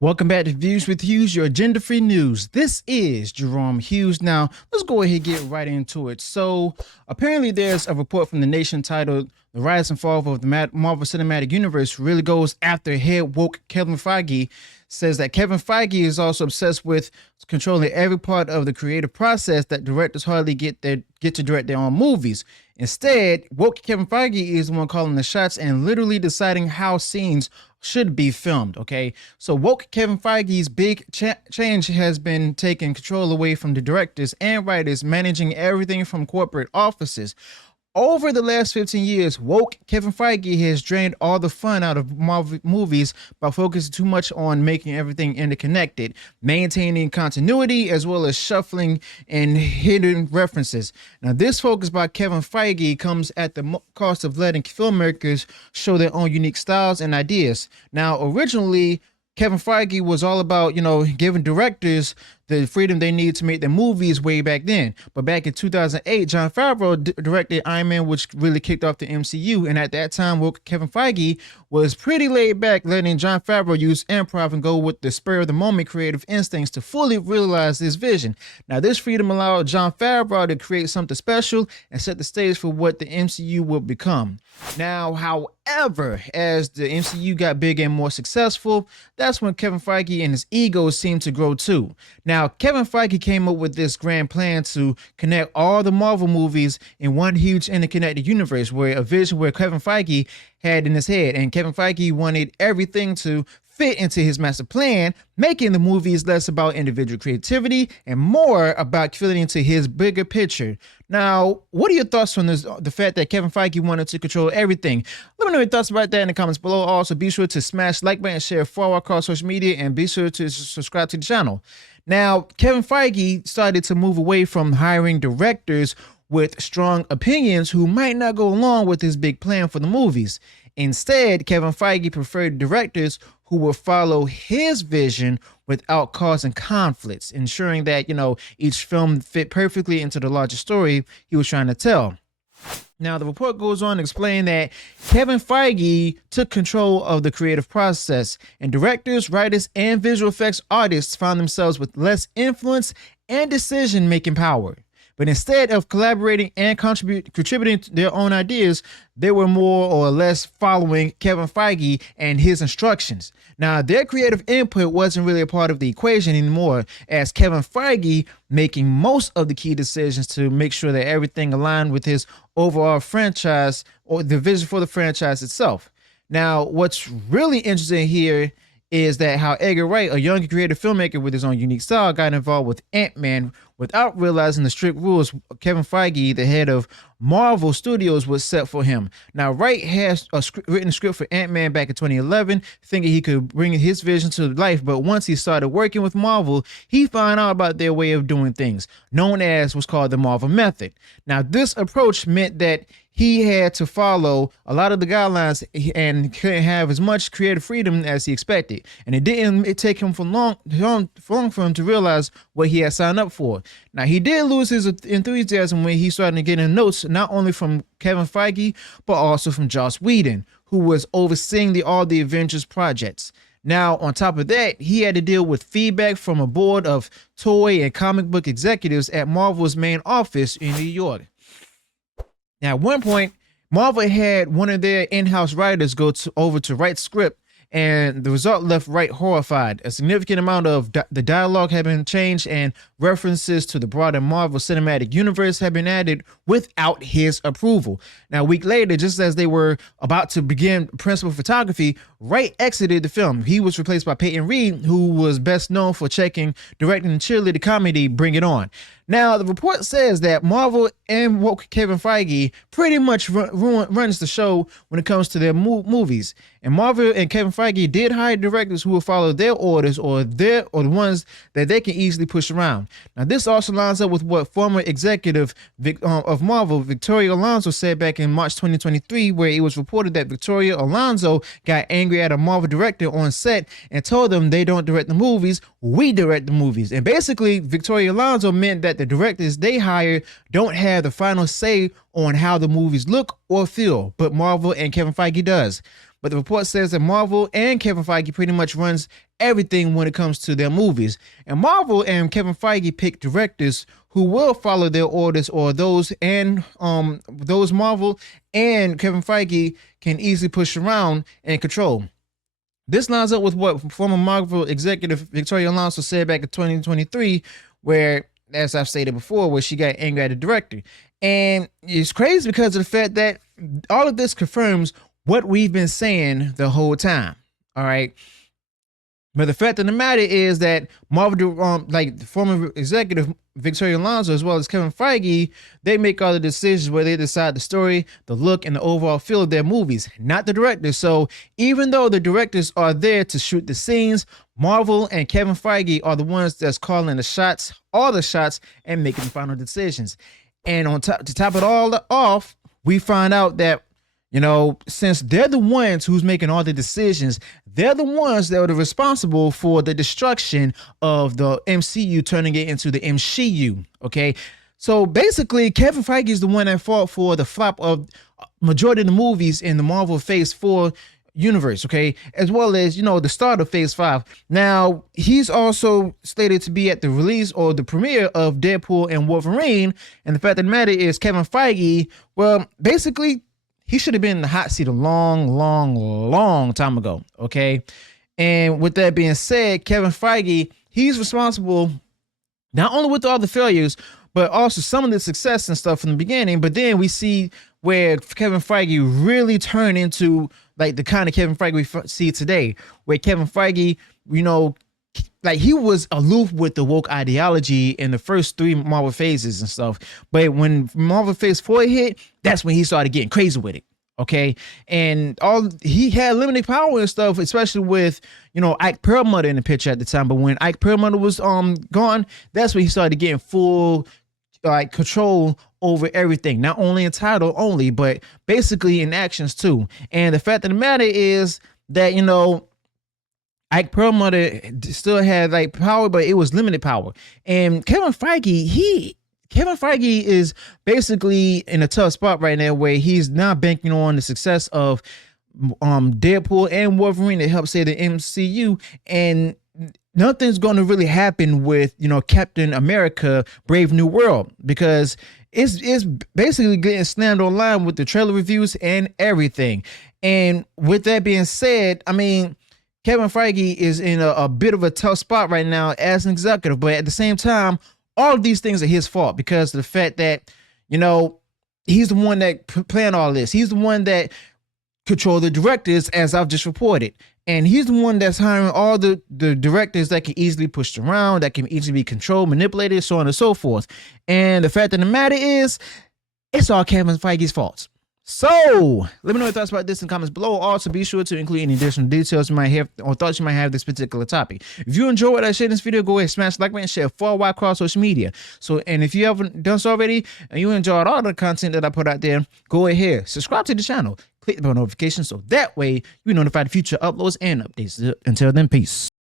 Welcome back to Views with Hughes, your agenda-free news. This is Jerome Hughes. Now, let's go ahead and get right into it. So, apparently there's a report from The Nation titled "The Rise and Fall of the Marvel Cinematic Universe really goes after head woke Kevin Feige." Says that Kevin Feige is also obsessed with controlling every part of the creative process that directors hardly get to direct their own movies. Instead, woke Kevin Feige is the one calling the shots and literally deciding how scenes should be filmed. Okay, so woke Kevin Feige's big change has been taking control away from the directors and writers, managing everything from corporate offices. Over the last 15 years, woke Kevin Feige has drained all the fun out of Marvel movies by focusing too much on making everything interconnected, maintaining continuity, as well as shuffling and hidden references. Now, this focus by Kevin Feige comes at the cost of letting filmmakers show their own unique styles and ideas. Now, originally, Kevin Feige was all about, giving directors the freedom they need to make their movies way back then. But back in 2008, Jon Favreau directed Iron Man, which really kicked off the MCU. And at that time, Kevin Feige was pretty laid back, letting Jon Favreau use improv and go with the spur of the moment creative instincts to fully realize his vision. Now, this freedom allowed Jon Favreau to create something special and set the stage for what the MCU would become. Now, however, as the MCU got bigger and more successful, that's when Kevin Feige and his ego seemed to grow too. Now, Kevin Feige came up with this grand plan to connect all the Marvel movies in one huge interconnected universe, where a vision where Kevin Feige had in his head, and Kevin Feige wanted everything to fit into his master plan, making the movies less about individual creativity and more about fitting into his bigger picture. Now, what are your thoughts on the fact that Kevin Feige wanted to control everything? Let me know your thoughts about that in the comments below. Also, be sure to smash like button, share, follow across social media, and be sure to subscribe to the channel. Now, Kevin Feige started to move away from hiring directors with strong opinions who might not go along with his big plan for the movies. Instead, Kevin Feige preferred directors who would follow his vision without causing conflicts, ensuring that, each film fit perfectly into the larger story he was trying to tell. Now, the report goes on to explain that Kevin Feige took control of the creative process, and directors, writers, and visual effects artists found themselves with less influence and decision-making power. But instead of collaborating and contributing their own ideas, they were more or less following Kevin Feige and his instructions. Now, their creative input wasn't really a part of the equation anymore, as Kevin Feige making most of the key decisions to make sure that everything aligned with his overall franchise or the vision for the franchise itself. Now, what's really interesting here is that how Edgar Wright, a young creative filmmaker with his own unique style, got involved with Ant-Man without realizing the strict rules Kevin Feige, the head of Marvel Studios, was set for him. Now, Wright has written a script for Ant-Man back in 2011, thinking he could bring his vision to life, but once he started working with Marvel, he found out about their way of doing things, known as what's called the Marvel Method. Now, this approach meant that he had to follow a lot of the guidelines and couldn't have as much creative freedom as he expected. And it didn't take him for long for him to realize what he had signed up for. Now, he did lose his enthusiasm when he started getting notes, not only from Kevin Feige, but also from Joss Whedon, who was overseeing all the Avengers projects. Now, on top of that, he had to deal with feedback from a board of toy and comic book executives at Marvel's main office in New York. Now, at one point, Marvel had one of their in-house writers go over to write script, and the result left Wright horrified. A significant amount of the dialogue had been changed, and references to the broader Marvel Cinematic Universe had been added without his approval. Now, a week later, just as they were about to begin principal photography, Wright exited the film. He was replaced by Peyton Reed, who was best known for directing and cheerleader comedy Bring It On. Now, the report says that Marvel and woke Kevin Feige pretty much runs the show when it comes to their movies. And Marvel and Kevin Feige did hire directors who will follow their orders or the ones that they can easily push around. Now, this also lines up with what former executive of Marvel, Victoria Alonso, said back in March 2023, where it was reported that Victoria Alonso got angry at a Marvel director on set and told them they don't direct the movies, we direct the movies. And basically, Victoria Alonso meant that the directors they hire don't have the final say on how the movies look or feel, but Marvel and Kevin Feige does. but the report says that Marvel and Kevin Feige pretty much runs everything when it comes to their movies. And Marvel and Kevin Feige pick directors who will follow their orders, or those Marvel and Kevin Feige can easily push around and control. This lines up with what former Marvel executive Victoria Alonso said back in 2023, where, as I've stated before, where she got angry at the director. And it's crazy because of the fact that all of this confirms what we've been saying the whole time. All right. But the fact of the matter is that Marvel, like the former executive Victoria Alonso, as well as Kevin Feige, they make all the decisions where they decide the story, the look, and the overall feel of their movies, not the directors. So even though the directors are there to shoot the scenes, Marvel and Kevin Feige are the ones that's calling the shots, all the shots, and making the final decisions. And on top, to top it all off, we find out that, you know, since they're the ones who's making all the decisions, they're the ones that are responsible for the destruction of the MCU, turning it into the MCU. Okay. So basically, Kevin Feige is the one that fought for the flop of majority of the movies in the Marvel Phase 4 universe. Okay. As well as, you know, the start of Phase 5. Now, he's also slated to be at the release or the premiere of Deadpool and Wolverine. And the fact of the matter is, Kevin Feige, well, basically, he should have been in the hot seat a long time ago, okay? And with that being said, Kevin Feige, he's responsible not only with all the failures, but also some of the success and stuff from the beginning. But then we see where Kevin Feige really turned into like the kind of Kevin Feige we see today, where Kevin Feige, you know, like he was aloof with the woke ideology in the first 3 Marvel phases and stuff. But when Marvel Phase 4 hit, that's when he started getting crazy with it. Okay. And he had limited power and stuff, especially with, you know, Ike Perlmutter in the picture at the time. But when Ike Perlmutter was gone, that's when he started getting full like control over everything, not only in title only, but basically in actions too. And the fact of the matter is that, you know, Ike Perlmutter still had like power, but it was limited power. And Kevin Feige is basically in a tough spot right now, where he's not banking on the success of Deadpool and Wolverine to help save the MCU, and nothing's going to really happen with, you know, Captain America: Brave New World, because it's basically getting slammed online with the trailer reviews and everything. And with that being said, I mean, Kevin Feige is in a bit of a tough spot right now as an executive, but at the same time, all of these things are his fault because of the fact that, you know, he's the one that planned all this. He's the one that controlled the directors, as I've just reported. And he's the one that's hiring all the directors that can easily be pushed around, that can easily be controlled, manipulated, so on and so forth. And the fact of the matter is, it's all Kevin Feige's fault. So let me know your thoughts about this in the comments below. Also, be sure to include any additional details you might have or thoughts you might have this particular topic. If you enjoyed what I shared in this video, go ahead, smash the like button, share far wide across social media. So, and if you haven't done so already and you enjoyed all the content that I put out there, go ahead, subscribe to the channel, click the bell notification so that way you're notified of future uploads and updates. Until then, peace.